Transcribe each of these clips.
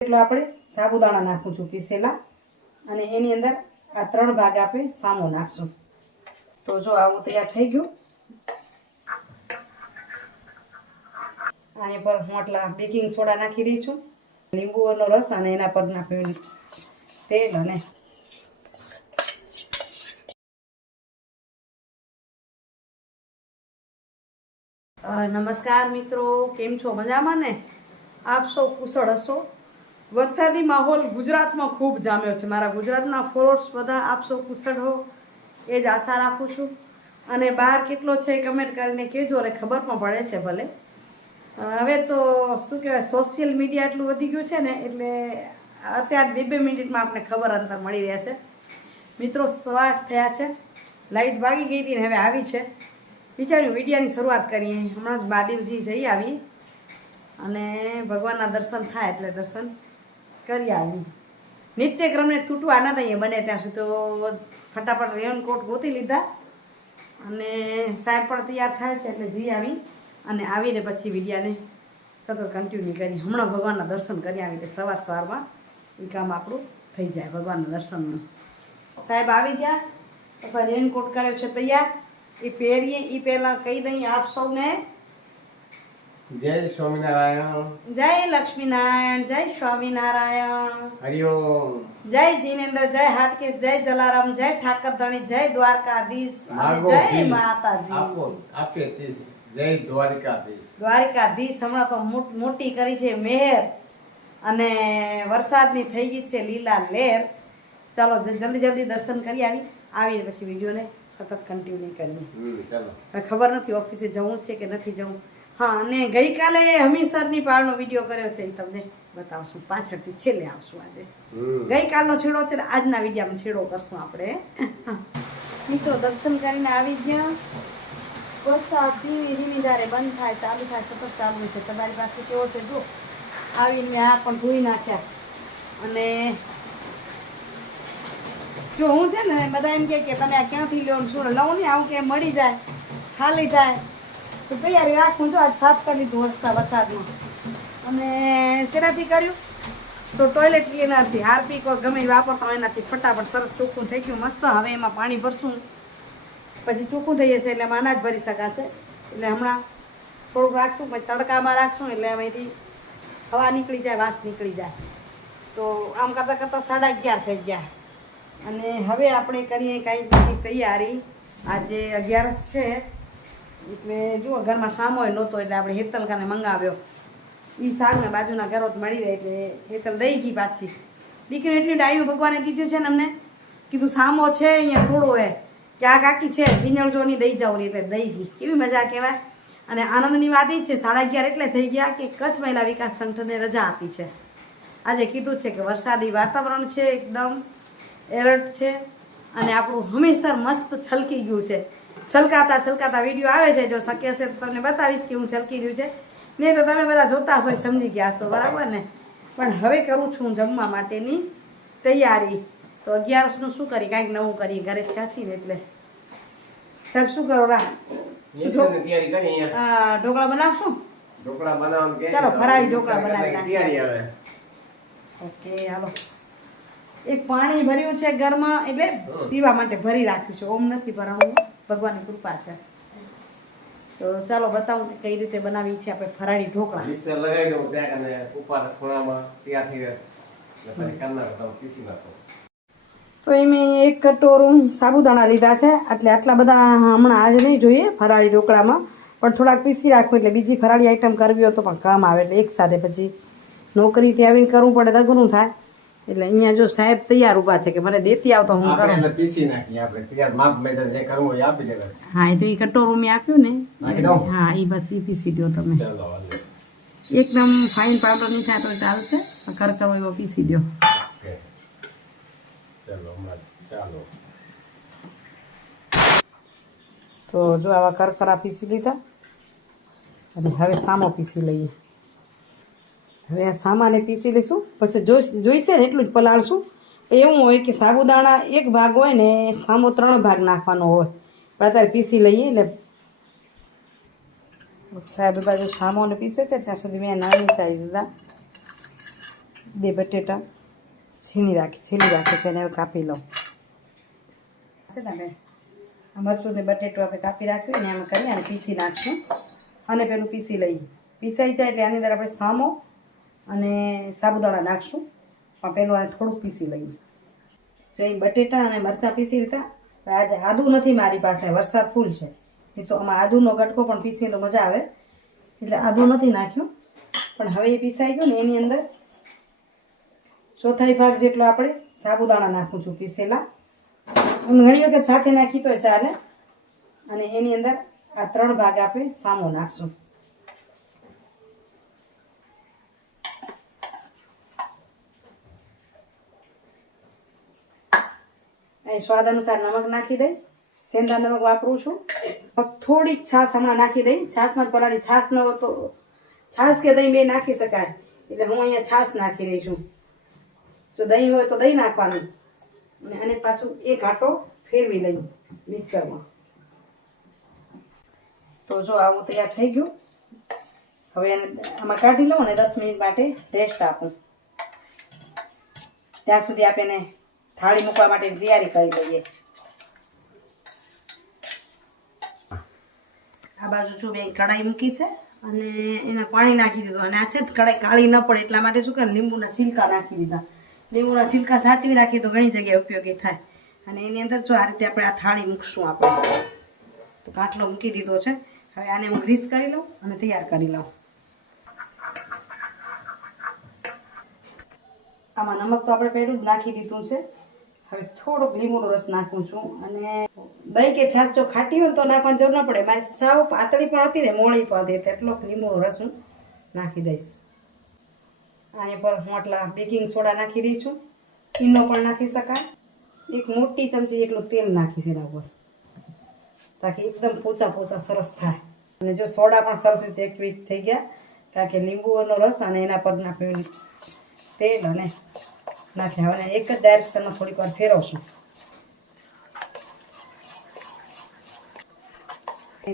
એટલો આપણે સાબુદાણા નાખું છું પીસેલા અને એની અંદર આ ત્રણ ભાગ આપણે સામો નાખશું. તો જો આવું તૈયાર થઈ ગયું. આની પર હું આટલા બેકિંગ સોડા નાખી દઈ છું. લીંબુનો રસ અને એના પર નાખ્યું તેલ અને નમસ્કાર મિત્રો. કેમ છો? મજામાં ને? આપ સૌ કુશળ હશો? વરસાદી માહોલ ગુજરાતમાં ખૂબ જામ્યો છે. મારા ગુજરાતના ફોલોઅર્સ બધા આપશો કુશળ હો, એ જ આશા રાખું છું. અને બહાર કેટલો છે કમેન્ટ કરીને કહેજો અને ખબર પણ પડે છે ભલે. હવે તો શું કહેવાય સોશિયલ મીડિયા એટલું વધી ગયું છે ને, એટલે અત્યારે બે બે મિનિટમાં આપણે ખબર અંતર મળી રહ્યા છે. મિત્રો, સવાર થયા છે. લાઈટ ભાગી ગઈ હતી ને હવે આવી છે. વિચાર્યું વિડીયાની શરૂઆત કરીએ. હમણાં જ મહાદેવજી જઈ આવી. અને ભગવાનના દર્શન થાય એટલે દર્શન. કરી આવી નિત્યક્રમને તૂટવા ન થઈએ બને ત્યાં સુધી તો ફટાફટ રેનકોટ ગોતી લીધા. અને સાહેબ પણ તૈયાર થાય છે, એટલે જઈ આવી. અને આવીને પછી વિડીયાને સતત કન્ટિન્યુ કરી. હમણાં ભગવાનના દર્શન કરી આવી એટલે સવાર સવારમાં. એ કામ આપણું થઈ જાય, ભગવાનના દર્શનનું. સાહેબ આવી ગયા. તો રેનકોટ કર્યો છે તૈયાર. એ પહેરીએ, એ પહેલાં કહી દઈએ આપ સૌને જય સ્વામિનારાયણ. જય લક્ષ્મીનારાયણ જય સ્વામિનારાયણ. હરિઓમ જય જીનેન્દ્ર જય હાટકેશ જય જલારામ જય ઠાકરધણી જય દ્વારકાધીશ જય માતાજી. આપો આપે તે જય દ્વારકાધીશ. દ્વારકાધીશ હમણાં તો મોટી કરી છે મેહર અને વરસાદની થઈ ગઈ છે લીલા લહેર ચાલો જલ્દી જલ્દી દર્શન કરી આવી. આવીને પછી વિડીયોને. સતત કન્ટિન્યુ કરીએ. ચાલો. ખબર નથી ઓફિસે જવું છે કે નથી જવું. હા અને ગઈકાલે હમીસરની પાળનો વીડિયો કર્યો છે એ તમને બતાવશું. પાછળથી છેલ્લે આવશું આજે. ગઈકાલનો છેડો છે આજના વિડીયામાં છેડો કરશું આપણે. મિત્રો દર્શન કરીને આવી ગયા. વરસાદ ધીમી ધીમી ધારે બંધ થાય ચાલુ થાય સતત ચાલુ છે. તમારી પાસે કેવો છે જો આવીને આ પણ ધોઈ નાખ્યા. અને જો હું છે ને બધા એમ કે તમે આ ક્યાંથી લ્યો શું? લઉં ને આવું કે મળી જાય ખાલી થાય તો તૈયારી રાખું જો આજ સાફ કરી દીધું વરસતા વરસાદમાં અને શેનાથી કર્યું? તો ટોયલેટ ક્લીનરથી હાર્પિક ગમે વાપરતા હોય એનાથી ફટાફટ સરસ ચોખ્ખું થઈ ગયું, મસ્ત. હવે એમાં પાણી ભરશું. પછી ચોખ્ખું થઈ જશે એટલે એમાં અનાજ ભરી શકાશે. એટલે હમણાં થોડુંક રાખશું, પછી તડકામાં રાખશું, એટલે અહીંથી હવા નીકળી જાય, વાસ નીકળી જાય. તો આમ કરતાં કરતાં સાડા અગિયાર થઈ ગયા. અને હવે આપણે કરીએ કાંઈ બધી તૈયારી. આજે અગિયારસ છે. એટલે જુઓ, ઘરમાં સામોય નહોતો, એટલે આપણે હેતલકાને મંગાવ્યો. એ શાકને બાજુના ઘરો મળી રહે, એટલે હેતલ દઈ ગઈ પાછી. દીકરી એટલી ડાયું, ભગવાને કીધું છે ને અમને કીધું, સામો છે, અહીંયા થોડો હે. કે આ કાકી છે ભીંજળજોની દઈ જાઉં એટલે દઈ ગઈ. કેવી મજા કહેવાય. અને આનંદની વાત એ છે, સાડા અગિયાર એટલે થઈ ગયા કે કચ્છ મહિલા વિકાસ સંગઠને રજા આપી છે. આજે કીધું છે કે વરસાદી વાતાવરણ છે, એકદમ એલર્ટ છે. અને આપણું હંમેશા મસ્ત છલકી ગયું છે. છલકાતા છલકાતા વીડિયો આવે છે જો શક્ય છે તો તમને બતાવીશ કે હું છલકી રહ્યું છે. નહીં તો તમે બધા જોતા છો સમજી ગયા છો બરાબર ને? પણ હવે કરું છું જમવા માટેની તૈયારી. તો અગિયારસનું શું કરી? કાંઈક નવું કરી ઘરે ને એટલે. સાહેબ શું કરો રા ઢોકળા બનાવશું? ઢોકળા બનાવવાનું ચાલો, ફરાળી ઢોકળા બનાવી ઓકે હાલો. એક પાણી ભર્યું છે ઘરમાં એટલે પીવા માટે ભરી રાખ્યું છે. ઓમ નથી ભરાણું ભગવાનની કૃપા છે. તો ચાલો બતાવું કે કઈ રીતે બનાવી છે આપણે ફરાળી ઢોકળા. મિક્સર લગાવી દઉં ત્યાં અને ઉપર ખૂણામાં તૈયાર થઈ જાય. એટલે પછી કરી પીસી નાખો. તો એ મેં એક કટોરું સાબુદાણા લીધા છે. એટલે આટલા બધા હમણાં આજે નહીં જોઈએ ફરાળી ઢોકળામાં. પણ થોડાક પીસી રાખવું એટલે બીજી ફરાળી આઈટમ કરવી હોય તો પણ કામ આવે એટલે એક સાથે પછી નોકરીથી આવીને કરવું પડે તો અઘરું થાય. એટલે અહીંયા જો સાહેબ તૈયાર ઊભા છે કે મને દેતી આવતો હું આપણે કરું. એટલે પીસી નાખી આપણે. તૈયાર માપ મેજર જે કરવું હોય આપી દેવા હા એ તો એ કટોરું મેં આપ્યું ને. હા એ બસ એ પીસી દો તમે. એકદમ ફાઇન પાવડર નહીં થાય તો ચાલશે. કરકરો એવો પીસી દો ચાલો ચાલો. તો જો આવા કરકરા પીસી લીધા. અને હવે સામો પીસી લઈએ. હવે આ સામાને પીસી લઈશું. પછી જોઈ જોઈશે ને એટલું જ પલાળશું. એવું હોય કે સાબુદાણા એક ભાગ હોય ને સામો ત્રણ ભાગ નાખવાનો હોય. પણ અત્યારે પીસી લઈએ એટલે સાહેબ બાજુ સામોને પીસે છે, ત્યાં સુધી મેં નાની સાઈઝના બે બટેટા છીણી રાખી છીણી રાખી છે એને કાપી લઉં. છે ને આ મરચું ને બટેટું આપણે કાપી રાખ્યું અને એમાં કરી અને પીસી નાખશું. અને પેલું પીસી લઈએ. પીસાઈ જાય એટલે આની અંદર આપણે સામો અને સાબુદાણા નાખશું. પણ પહેલું આને થોડુંક પીસી લઈએ. જો અહીં બટેટા અને મરચાં પીસી લીધા આજે આદુ નથી મારી પાસે, વરસાદ ફૂલ છે. નહીં તો આમાં આદુનો ગટકો પણ પીસીએ તો મજા આવે. એટલે આદુ નથી નાખ્યું. પણ હવે એ પીસાઈ ગયું ને એની અંદર ચોથાઈ ભાગ જેટલો આપણે સાબુદાણા નાખું છું પીસેલા. હું ઘણી વખત સાથે નાખી તો ચાલે. અને એની અંદર આ ત્રણ ભાગ આપણે સામો નાખશું. અહીં સ્વાદ અનુસાર નમક નાખી દઈશ. સેંધા નમક વાપરું છું. થોડીક છાશ હમણાં નાખી દઈ. છાશમાં પલાળી છાશ ન તો છાશ કે દહીં બે નાખી શકાય. એટલે હું અહીંયા છાશ નાખી રહી છું. જો દહીં હોય તો દહીં નાખવાનું. અને આને પાછું એક આટો ફેરવી લઈ મિક્સરમાં. તો જો આવું તૈયાર થઈ ગયું. હવે એને આમાં કાઢી લઉં અને દસ મિનિટ માટે રેસ્ટ આપું. ત્યાં સુધી આપણે એને થાળી મૂકવા માટે તૈયારી કરી દઈએ. આ બાજુ જો બે કઢાઈ મૂકી છે અને એના પાણી નાખી દીધું. અને આ છે કઢાઈ કાળી ન પડે એટલા માટે શું કરે? લીંબુના છિલકા નાખી દીધા. લીંબુના છિલકા સાચવી રાખીએ તો ઘણી જગ્યાએ ઉપયોગી થાય. અને એની અંદર જો આ રીતે આપણે આ થાળી મૂકશું આપણે. તો કાટલો મૂકી દીધો છે. હવે આને હું ગ્રીસ કરી લઉં અને તૈયાર કરી લઉં. આમાં નમક તો આપણે પહેલું જ નાખી દીધું છે. હવે થોડોક લીંબુનો રસ નાખું છું અને દહીં કે છાશ જો ખાટી હોય તો નાખવાની જરૂર ન પડે. મારી સાવ પાતળી પણ હતી ને, મોળી પણ હતી એટલે લીંબુનો રસ હું નાખી દઈશ. આની પર હું આટલા બેકિંગ સોડા નાખી દઈશું છું. પણ નાખી શકાય. એક મોટી ચમચી એટલું તેલ નાખીશ એના ઉપર. તાકી એકદમ પોચા પોચા સરસ થાય. અને જો સોડા પણ સરસ રીતે એક્ટિવેટ થઈ ગયા, કારણ કે લીંબુનો રસ અને એના પર નાખ્યું તેલ અને નાખ્યા અને એક જ ડાયરેક્શનમાં થોડીક વાર ફેરવશું.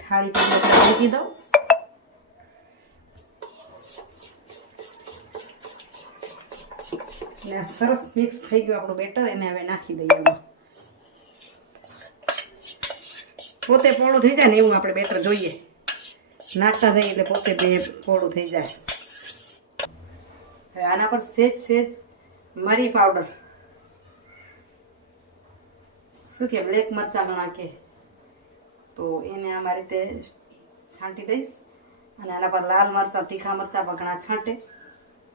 થાળી મૂકી દઉં. સરસ મિક્સ થઈ ગયું આપણું બેટર, એને હવે નાખી દઈએ પોતે પોળું થઈ જાય ને એવું આપણે બેટર જોઈએ. નાખતા જઈએ એટલે પોતે બે પોળું થઈ જાય. હવે આના પર સેજ સેજ મરી પાવડર શું કે, બ્લેક મરચાં નાખે. તો એને આમાં રીતે છાંટી દઈશ અને આના પર લાલ મરચાં, તીખા મરચાં પણ ઘણા છાંટે.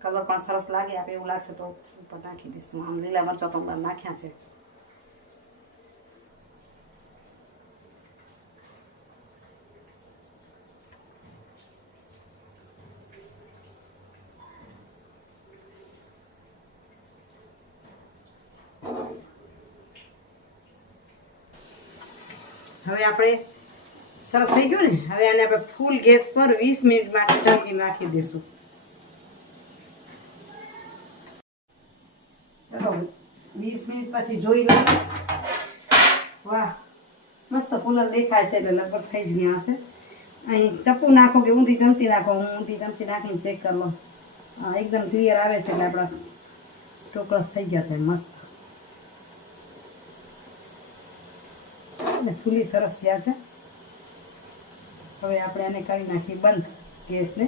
કલર પણ સરસ લાગે આપણે એવું લાગશે તો ઉપર નાખી દઈશું. આમ લીલા મરચાં તો નાખ્યા છે. હવે આપણે સરસ થઈ ગયું ને? હવે આને આપણે ફૂલ ગેસ પર વીસ મિનિટ માટે ઢાંકી નાખી દઈશું ચલો, વીસ મિનિટ પછી જોઈ લઈએ. વાહ, મસ્ત ફૂલર દેખાય છે એટલે લગભગ થઈ જ ગયા હશે. અહીં ચપ્પુ નાખો કે ઊંધી ચમચી નાખો, હું ઊંધી ચમચી નાખીને ચેક કરી એકદમ ક્લિયર આવે છે એટલે આપણા ઢોકળા થઈ ગયા છે, મસ્ત. અને ફૂલી સરસ થયા છે. હવે આપણે આને કરી નાખીએ બંધ ગેસને.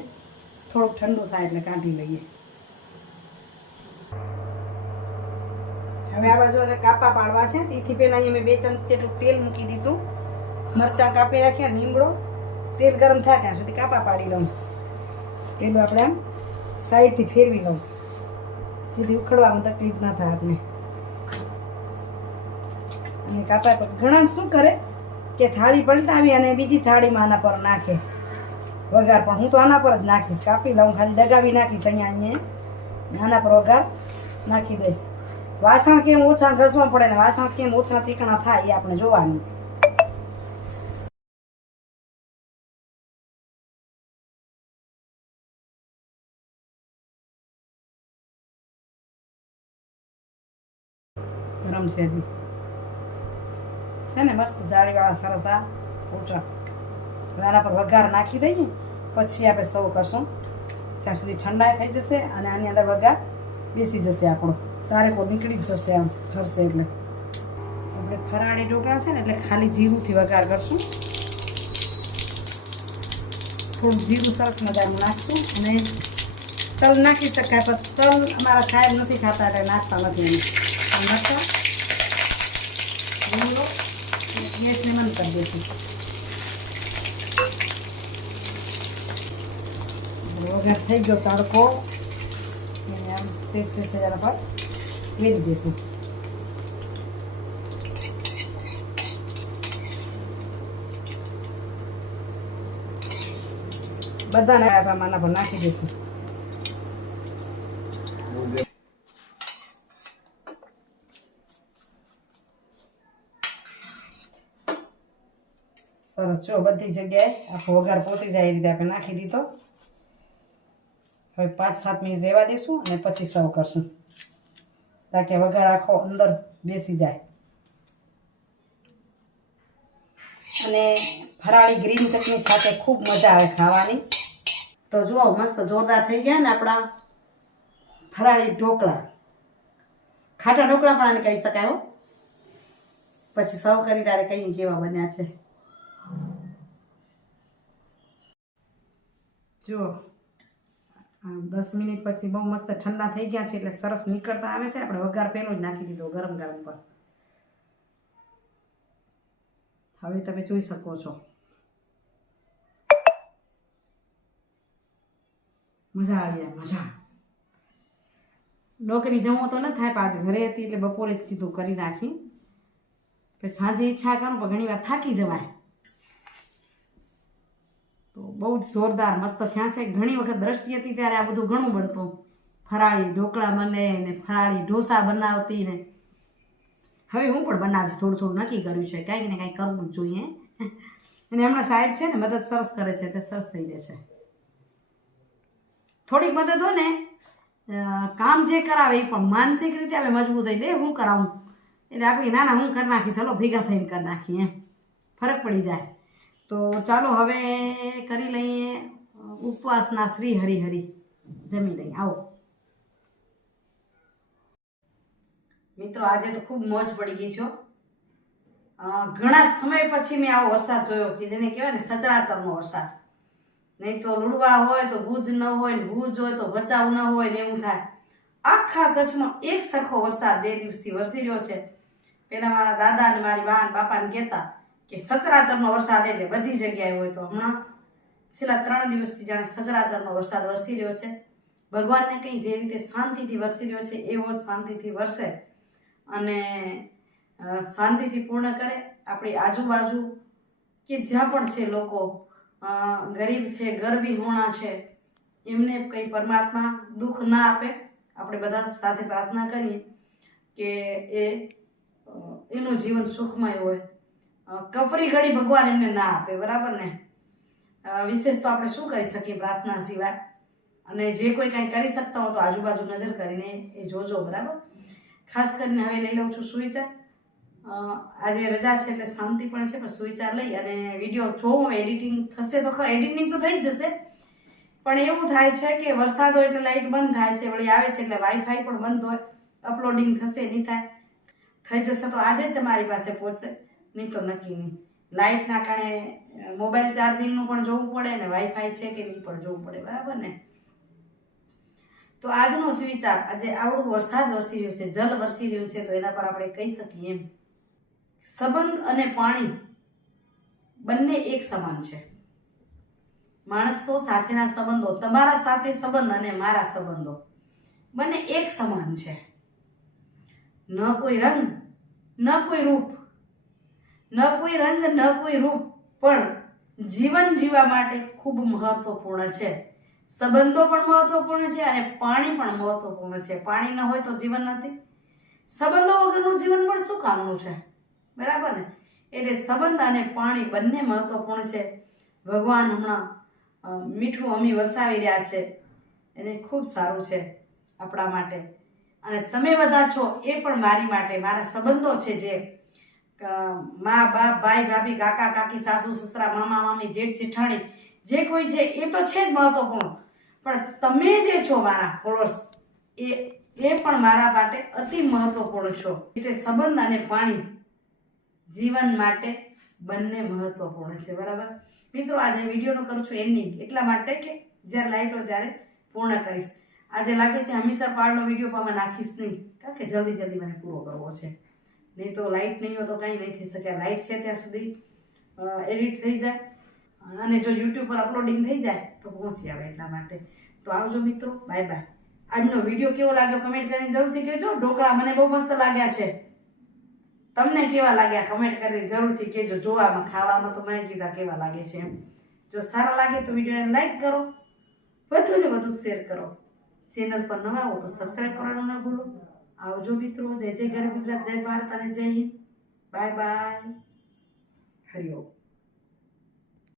થોડુંક ઠંડુ થાય એટલે કાઢી લઈએ. હવે આ બાજુ કાપા પાડવા છે. તેથી પહેલાં અહીંયા મેં બે ચમચી જેટલું તેલ મૂકી દીધું. મરચાં કાપી રાખ્યા, લીમડો. તેલ ગરમ થાય ત્યાં સુધી કાપા પાડી લઉં. પેલું આપણે આમ સાઈડથી ફેરવી લઉં. જેથી ઉખડવામાં તકલીફ ના થાય આપણે અને કાપા પર ઘણા શું કરે? કે થાળી પલટાવી અને બીજી થાળીમાં આના પર નાખે. વઘાર પણ હું તો આના પર જ નાખીશ. કાપી લઉં, ખાલી દગાવી નાખીશ અહીંયા અહીંયા. આના પર વઘાર નાખી દઈશ. વાસણ કેમ ઓછા ઘસવા પડે ને વાસણ કેમ ઓછા ચીકણા થાય એ આપણે જોવાનું. ગરમ છે હજી મસ્ત જાળીવાળા સરસ આ હવે આના પર વઘાર નાખી દઈએ, પછી આપણે સૌ કરશું. ત્યાં સુધી ઠંડા થઈ જશે અને આની અંદર વઘાર બેસી જશે આપણો. ચારેકો નીકળી જશે આમ ફરશે એટલે. આપણે ફરાળી ઢોકળા છે ને, એટલે ખાલી જીરુંથી વઘાર કરશું. થોડું જીરું સરસ મજાનું નાખશું અને તલ નાખી શકાય, પણ તલ અમારા સાહેબ નથી ખાતા, એટલે નાખતા નથી અમે પણ મરચાં લીમડો અને ગેસને બંધ કરી દઈશું વઘાર થઈ ગયો તડકો અને આમ તેજ તેજ જરા પર વેરી દઈશું બધાને આ પ્રમાણના પર નાખી દઈશું જો બધી જગ્યાએ આખો વઘાર પહોંચી જાય એ રીતે આપણે નાખી દીધો. હવે પાંચ સાત મિનિટ રહેવા દઈશું અને પછી સર્વ કરશું. તાકે વઘાર આખો અંદર બેસી જાય. અને ફરાળી ગ્રીન ચટણી સાથે ખૂબ મજા આવે ખાવાની. તો જુઓ, મસ્ત જોરદાર થઈ ગયા ને આપણા ફરાળી ઢોકળા. ખાટા ઢોકળા પણ આને કહી શકાય હો. પછી સર્વ કરી તારે કંઈ કેવા બન્યા છે. આ દસ મિનિટ પછી બહુ મસ્ત ઠંડા થઈ ગયા છે એટલે સરસ નીકળતા આવે છે. આપણે વઘાર પહેલો જ નાખી દીધો ગરમ ગરમ પર. હવે તમે જોઈ શકો છો. મજા આવી મજા. નોકરી જવું તો ન થાય પાછ ઘરે હતી એટલે બપોરે જ કીધું કરી નાખી. પછી સાંજે ઈચ્છા કરું પણ ઘણી વાર થાકી જવાય. તો બહુ જ જોરદાર મસ્ત છે. ઘણી વખત દ્રષ્ટિ હતી ત્યારે આ બધું ઘણું બનતું. ફરાળી ઢોકળા બને ને ફરાળી ઢોસા બનાવતી ને. હવે હું પણ બનાવીશ, થોડું થોડું નક્કી કર્યું છે. કાંઈક ને કાંઈક કરવું જ જોઈએ. અને હમણાં સાહેબ છે ને મદદ સરસ કરે છે, એટલે સરસ થઈ જશે થોડીક મદદ હોય ને કામ જે કરાવે એ પણ માનસિક રીતે હવે મજબૂત થઈ દે હું કરાવું? એટલે આપણે ના ના હું કરી નાખીશ. ચલો ભેગા થઈને કરી નાખીએ. એમ. ફરક પડી જાય. તો ચાલો હવે કરી લઈએ ઉપવાસના શ્રી હરિ હરિ. જમી લઈએ. આવો. મિત્રો, આજે તો ખૂબ મોજ પડી ગઈ છો ઘણા સમય પછી મેં આવો વરસાદ જોયો કે જેને કહેવાય ને સચરાચરનો વરસાદ. નહીં તો લુડવા હોય, તો ભુજ ન હોય, ને ભુજ હોય, તો બચાવ ન હોય ને એવું થાય. આખા કચ્છમાં એક સરખો વરસાદ બે દિવસથી વરસી રહ્યો છે. પહેલાં મારા દાદા અને મારી બા બાપાને કહેતા કે સચરાચરનો વરસાદ એટલે બધી જગ્યાએ હોય તો હમણાં છેલ્લા ત્રણ દિવસથી જાણે સચરાચરનો વરસાદ વરસી રહ્યો છે. ભગવાનને કંઈ જે રીતે શાંતિથી વરસી રહ્યો છે, એવો જ શાંતિથી વરસે અને શાંતિથી પૂર્ણ કરે. આપણી આજુબાજુ કે જ્યાં પણ છે લોકો ગરીબ છે, ગરબી હોણા છે, એમને કંઈ પરમાત્મા દુઃખ ના આપે. આપણે બધા સાથે પ્રાર્થના કરીએ કે એ એનું જીવન સુખમય હોય. કપરી ઘડી ભગવાન એમને ના આપે, બરાબર ને? વિશેષ તો આપણે શું કરી શકીએ પ્રાર્થના સિવાય? અને જે કોઈ કાંઈ કરી શકતા હો તો આજુબાજુ નજર કરીને એ જોજો, બરાબર? ખાસ કરીને હવે લઈ લઉં છું સુવિચાર. આજે રજા છે એટલે શાંતિ પણ છે, પણ સુવિચાર લઈ અને વીડિયો જોઉં, એડિટિંગ થશે તો ખરા, એડિટિંગ તો થઈ જ જશે. પણ એવું થાય છે કે વરસાદ હોય એટલે લાઇટ બંધ થાય છે, વળી આવે છે એટલે વાઈફાઈ પણ બંધ હોય, અપલોડિંગ થશે, નહીં થાય. થઈ જશે તો આજે જ તમારી પાસે પહોંચશે. નહીં તો નક્કી નહીં. લાઇટના કારણે મોબાઈલ ચાર્જિંગનું પણ જોવું પડે ને, વાઈફાઈ છે કે નહીં પણ જોવું પડે, બરાબર ને? તો આજનો સુવિચાર, આજે આવડું વરસાદ વરસી રહ્યો છે, જલ વરસી રહ્યું છે, તો એના પર આપણે કહી શકીએ એમ. સંબંધ અને પાણી બંને એક સમાન છે. માણસો સાથેના સંબંધો, તમારા સાથે સંબંધ અને મારા સંબંધો બંને એક સમાન છે. ન કોઈ રંગ, ન કોઈ રૂપ ન કોઈ રંગ, ન કોઈ રૂપ, પણ જીવન જીવવા માટે ખૂબ મહત્વપૂર્ણ છે. સંબંધો પણ મહત્વપૂર્ણ છે અને પાણી પણ મહત્વપૂર્ણ છે. પાણી ન હોય તો જીવન નથી. સંબંધો વગરનું જીવન પણ શું કામનું છે? બરાબર ને? એટલે સંબંધ અને પાણી બંને મહત્વપૂર્ણ છે. ભગવાન હમણાં મીઠું અમી વરસાવી રહ્યા છે. એને ખૂબ સારું છે આપણા માટે. અને તમે બધા છો એ પણ મારી માટે, મારા સંબંધો છે જે મા બાપ, ભાઈ, ભાભી, કાકા, કાકી, સાસુ, સસરા, મામા, મામી, જેઠ, જેઠાણી, જે કોઈ છે, એ તો છે જ મહત્વપૂર્ણ. પણ તમે જે છો મારા પડોશ એ એ પણ મારા માટે અતિ મહત્વપૂર્ણ છો. એટલે સંબંધ અને પાણી જીવન માટે બંને મહત્વપૂર્ણ છે, બરાબર? મિત્રો, આજે વિડીયોનો કરું છું એન્ડિંગ એટલા માટે કે જ્યારે લાઈટ હોય ત્યારે પૂર્ણ કરીશ. આજે લાગે છે હંમેશા પાડનો વીડિયો, પણ નાખીશ નહીં. કારણ કે જલ્દી જલ્દી મને પૂરો કરવો છે. નહીં તો લાઇટ નહીં હોય તો કંઈ નહીં થઈ શકે. લાઈટ છે ત્યાં સુધી એડિટ થઈ જાય. અને જો યુટ્યુબ પર અપલોડિંગ થઈ જાય, તો પહોંચી આવે એટલા માટે. તો આવજો મિત્રો. બાય બાય આજનો વીડિયો કેવો લાગ્યો કમેન્ટ કરીને જરૂરથી કહેજો. ઢોકળા મને બહુ મસ્ત લાગ્યા છે. તમને કેવા લાગ્યા? કમેન્ટ કરીને જરૂરથી કહેજો. જોવામાં, ખાવામાં તો મેં કીધા કેવા લાગે છે એમ. જો સારા લાગે તો વિડીયોને લાઈક કરો. વધુ ને વધુ શેર કરો. ચેનલ પર નવા હો તો સબસ્ક્રાઈબ કરવાનું ના ભૂલો. આવજો મિત્રો. જય જય ગરવી ગુજરાત જય ભારત અને જય હિન્દ. Bye bye. હરિઓમ